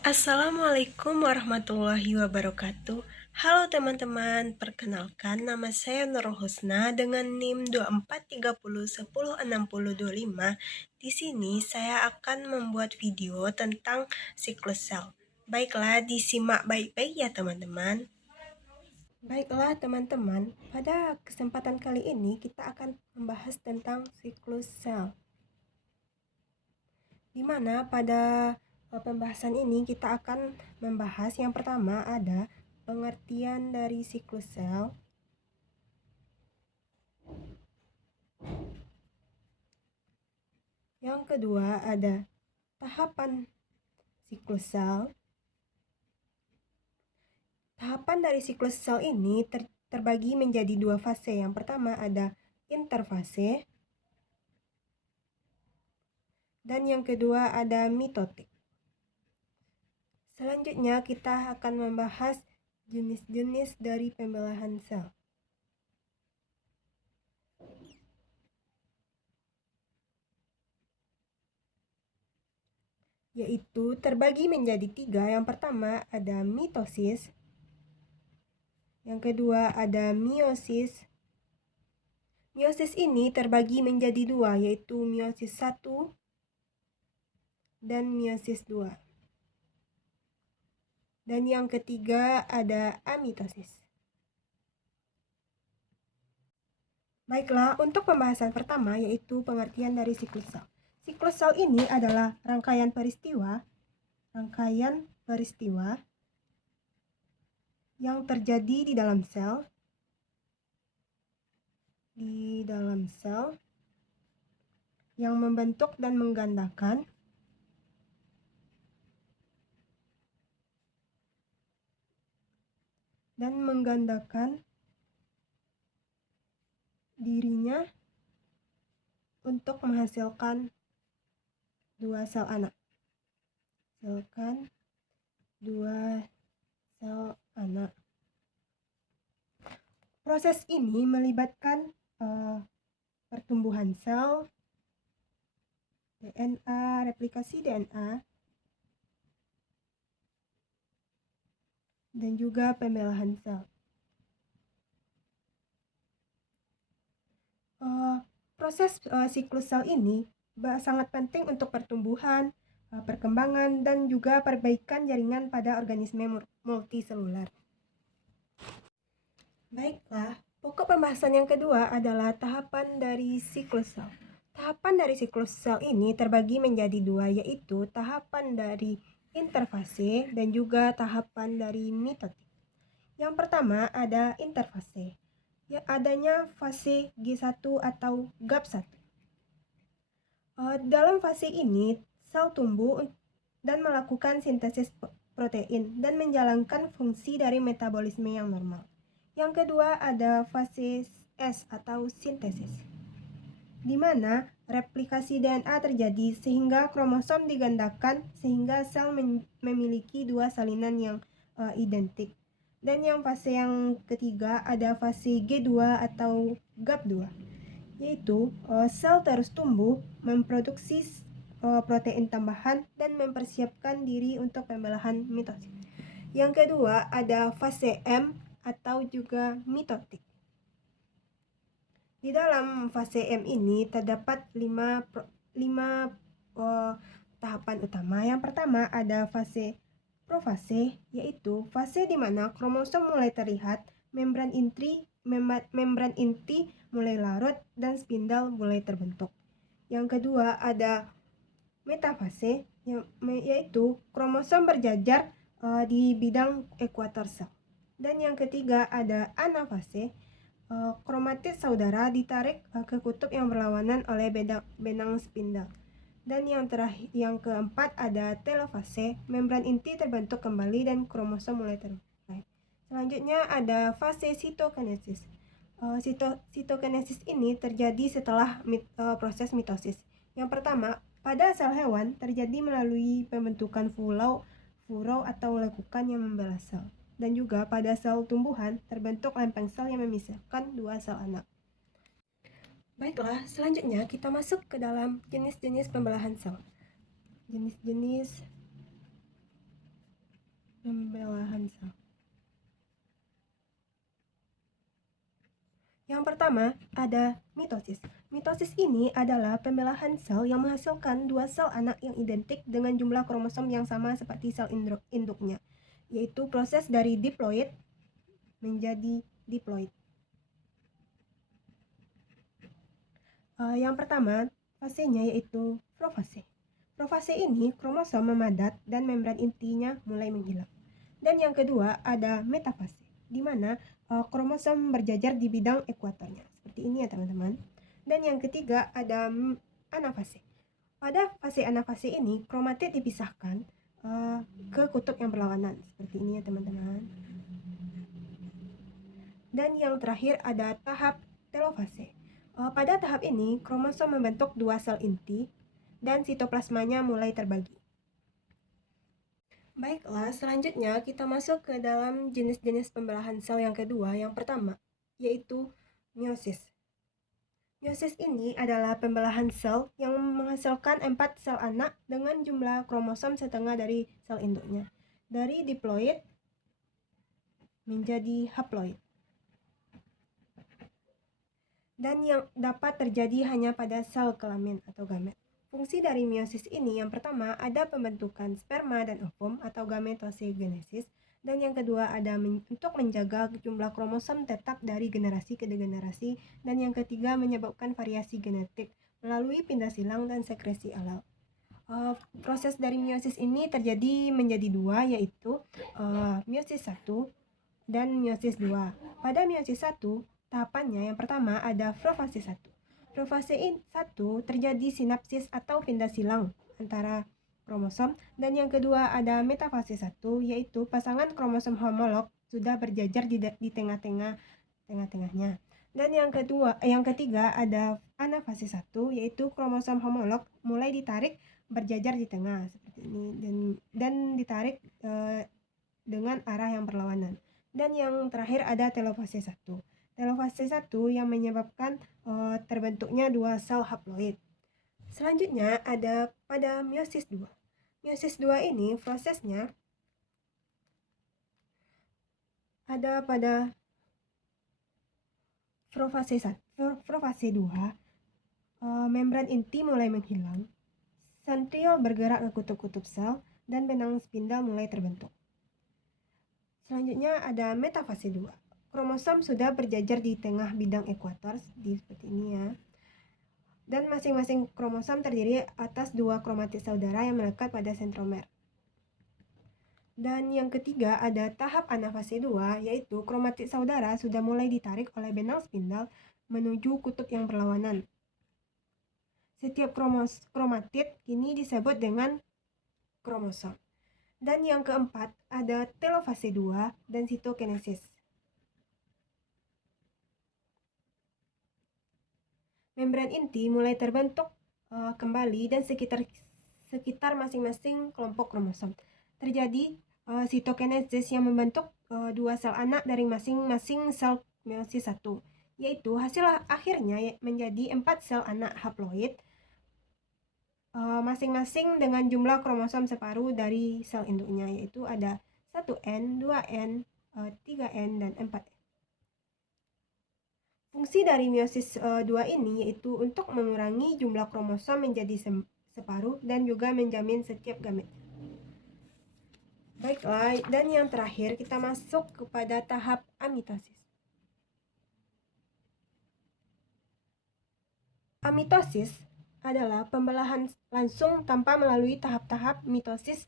Assalamualaikum warahmatullahi wabarakatuh. Halo teman-teman, perkenalkan nama saya Nurul Husna dengan NIM 2430106025. Di sini saya akan membuat video tentang siklus sel. Baiklah, disimak baik-baik ya teman-teman. Baiklah teman-teman, pada kesempatan kali ini kita akan membahas tentang siklus sel. Di mana pada pembahasan ini kita akan membahas yang pertama ada pengertian dari siklus sel. Yang kedua ada tahapan siklus sel. Tahapan dari siklus sel ini terbagi menjadi dua fase. Yang pertama ada interfase dan yang kedua ada mitotik. Selanjutnya kita akan membahas jenis-jenis dari pembelahan sel. Yaitu terbagi menjadi tiga. Yang pertama ada mitosis, yang kedua ada meiosis. Meiosis ini terbagi menjadi dua, yaitu meiosis 1 dan meiosis 2. Dan yang ketiga ada amitosis. Baiklah, untuk pembahasan pertama yaitu pengertian dari siklus sel. Siklus sel ini adalah rangkaian peristiwa yang terjadi di dalam sel yang membentuk dan menggandakan dirinya untuk menghasilkan dua sel anak. Proses ini melibatkan pertumbuhan sel, DNA, replikasi DNA, dan juga pembelahan sel. Proses siklus sel ini sangat penting untuk pertumbuhan, perkembangan, dan juga perbaikan jaringan pada organisme multiselular. Baiklah, pokok pembahasan yang kedua adalah tahapan dari siklus sel. Tahapan dari siklus sel ini terbagi menjadi dua, yaitu tahapan dari interfase dan juga tahapan dari mitotik. Yang pertama ada interfase, adanya fase G1 atau GAP1. Dalam fase ini, sel tumbuh dan melakukan sintesis protein dan menjalankan fungsi dari metabolisme yang normal. Yang kedua ada fase S atau sintesis, di mana replikasi DNA terjadi sehingga kromosom digandakan sehingga sel memiliki dua salinan yang identik. Dan yang fase yang ketiga ada fase G2 atau GAP2, yaitu sel terus tumbuh, memproduksi protein tambahan dan mempersiapkan diri untuk pembelahan mitosis. Yang kedua ada fase M atau juga mitotik. Di dalam fase M ini terdapat 5 tahapan utama. Yang pertama ada fase profase, yaitu fase di mana kromosom mulai terlihat, membran inti mulai larut, dan spindal mulai terbentuk. Yang kedua ada metafase, yaitu kromosom berjajar di bidang ekuator sel. Dan yang ketiga ada anafase, kromatid saudara ditarik ke kutub yang berlawanan oleh benang spindal. Dan yang keempat ada telofase, membran inti terbentuk kembali dan kromosom mulai terbuka. Selanjutnya ada fase sitokinesis. Sitokinesis ini terjadi setelah proses mitosis. Yang pertama, pada sel hewan terjadi melalui pembentukan furrow atau lekukan yang membelah sel. Dan juga pada sel tumbuhan terbentuk lempeng sel yang memisahkan dua sel anak. Baiklah, selanjutnya kita masuk ke dalam jenis-jenis pembelahan sel. jenis-jenis pembelahan sel. Yang pertama ada mitosis. Mitosis ini adalah pembelahan sel yang menghasilkan dua sel anak yang identik dengan jumlah kromosom yang sama seperti sel induknya, yaitu proses dari diploid menjadi diploid. Yang pertama fasenya yaitu profase. Profase ini kromosom memadat dan membran intinya mulai menghilang. Dan yang kedua ada metafase, di mana kromosom berjajar di bidang ekuatornya. Seperti ini ya teman-teman. Dan yang ketiga ada anafase. Pada fase anafase ini kromatid dipisahkan ke kutub yang berlawanan. Seperti ini ya teman-teman. Dan yang terakhir ada tahap telofase. Pada tahap ini, kromosom membentuk dua sel inti dan sitoplasmanya mulai terbagi. Baiklah, selanjutnya kita masuk ke dalam jenis-jenis pembelahan sel yang kedua, yang pertama, yaitu meiosis. Meiosis ini adalah pembelahan sel yang menghasilkan 4 sel anak dengan jumlah kromosom setengah dari sel induknya, dari diploid menjadi haploid. Dan yang dapat terjadi hanya pada sel kelamin atau gamet. Fungsi dari meiosis ini yang pertama ada pembentukan sperma dan ovum atau gametogenesis, dan yang kedua ada untuk menjaga jumlah kromosom tetap dari generasi ke generasi, dan yang ketiga menyebabkan variasi genetik melalui pindah silang dan sekresi alel. Proses dari meiosis ini terjadi menjadi dua, yaitu meiosis 1 dan meiosis 2. Pada meiosis 1, tahapannya yang pertama ada profase 1. Profase 1 terjadi sinapsis atau pindah silang antara kromosom, dan yang kedua ada metafase 1, yaitu pasangan kromosom homolog sudah berjajar di tengahnya. Dan yang ketiga ada anafase 1, yaitu kromosom homolog mulai ditarik berjajar di tengah seperti ini dan ditarik dengan arah yang berlawanan. Dan yang terakhir ada telofase 1. Telofase 1 yang menyebabkan terbentuknya dua sel haploid. Selanjutnya ada pada meiosis 2. Meiosis 2 ini prosesnya ada pada profase 2, membran inti mulai menghilang, sentriol bergerak ke kutub-kutub sel, dan benang spindal mulai terbentuk. Selanjutnya ada metafase 2. Kromosom sudah berjajar di tengah bidang ekuator, seperti ini ya. Dan masing-masing kromosom terdiri atas dua kromatid saudara yang melekat pada sentromer. Dan yang ketiga ada tahap anafase 2, yaitu kromatid saudara sudah mulai ditarik oleh benang spindal menuju kutub yang berlawanan. Setiap kromatid ini disebut dengan kromosom. Dan yang keempat ada telofase 2 dan sitokinesis. Membran inti mulai terbentuk kembali dan sekitar masing-masing kelompok kromosom. Terjadi sitokinesis yang membentuk dua sel anak dari masing-masing sel meiosis 1, yaitu hasil akhirnya menjadi 4 sel anak haploid, masing-masing dengan jumlah kromosom separuh dari sel induknya, yaitu ada 1N, 2N, 3N, dan 4N. Fungsi dari meiosis 2 ini yaitu untuk mengurangi jumlah kromosom menjadi separuh dan juga menjamin setiap gamet. Baiklah, dan yang terakhir kita masuk kepada tahap amitosis. Amitosis adalah pembelahan langsung tanpa melalui tahap-tahap mitosis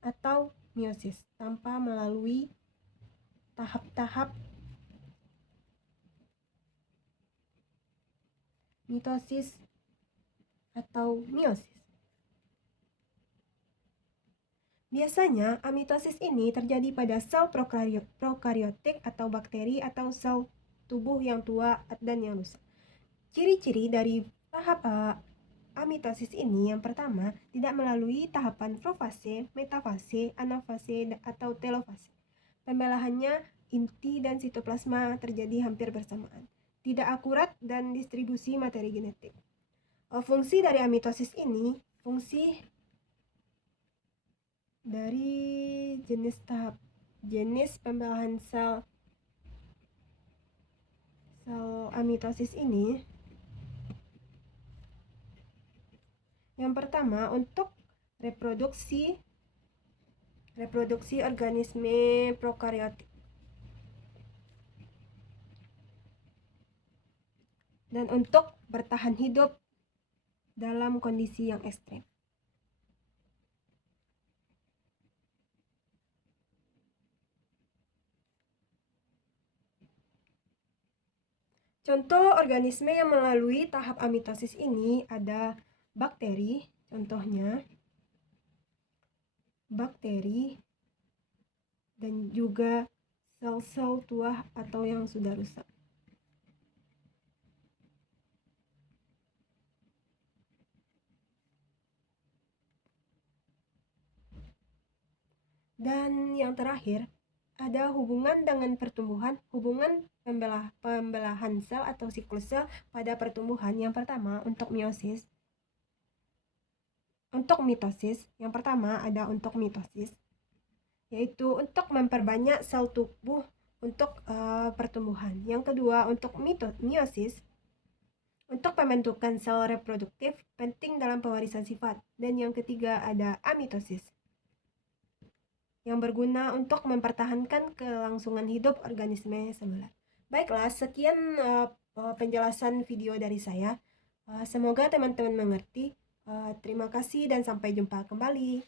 atau meiosis, tanpa melalui tahap-tahap mitosis atau meiosis. Biasanya amitosis ini terjadi pada sel prokariotik atau bakteri atau sel tubuh yang tua dan yang rusak. Ciri-ciri dari tahap amitosis ini yang pertama, tidak melalui tahapan profase, metafase, anafase, atau telofase. Pembelahannya inti dan sitoplasma terjadi hampir bersamaan. Tidak akurat dan distribusi materi genetik. Fungsi dari amitosis ini, fungsi Dari jenis pembelahan sel amitosis ini, yang pertama untuk reproduksi organisme prokariotik. Dan untuk bertahan hidup dalam kondisi yang ekstrem. Contoh organisme yang melalui tahap amitosis ini ada bakteri, contohnya bakteri, dan juga sel-sel tua atau yang sudah rusak. Dan yang terakhir, ada hubungan dengan pertumbuhan, hubungan pembelahan sel atau siklus sel pada pertumbuhan. Yang pertama untuk mitosis. Yang pertama ada untuk mitosis, yaitu untuk memperbanyak sel tubuh untuk pertumbuhan. Yang kedua untuk meiosis, untuk pembentukan sel reproduktif penting dalam pewarisan sifat. Dan yang ketiga ada amitosis, yang berguna untuk mempertahankan kelangsungan hidup organisme seluler. Baiklah, sekian penjelasan video dari saya. Semoga teman-teman mengerti. Terima kasih dan sampai jumpa kembali.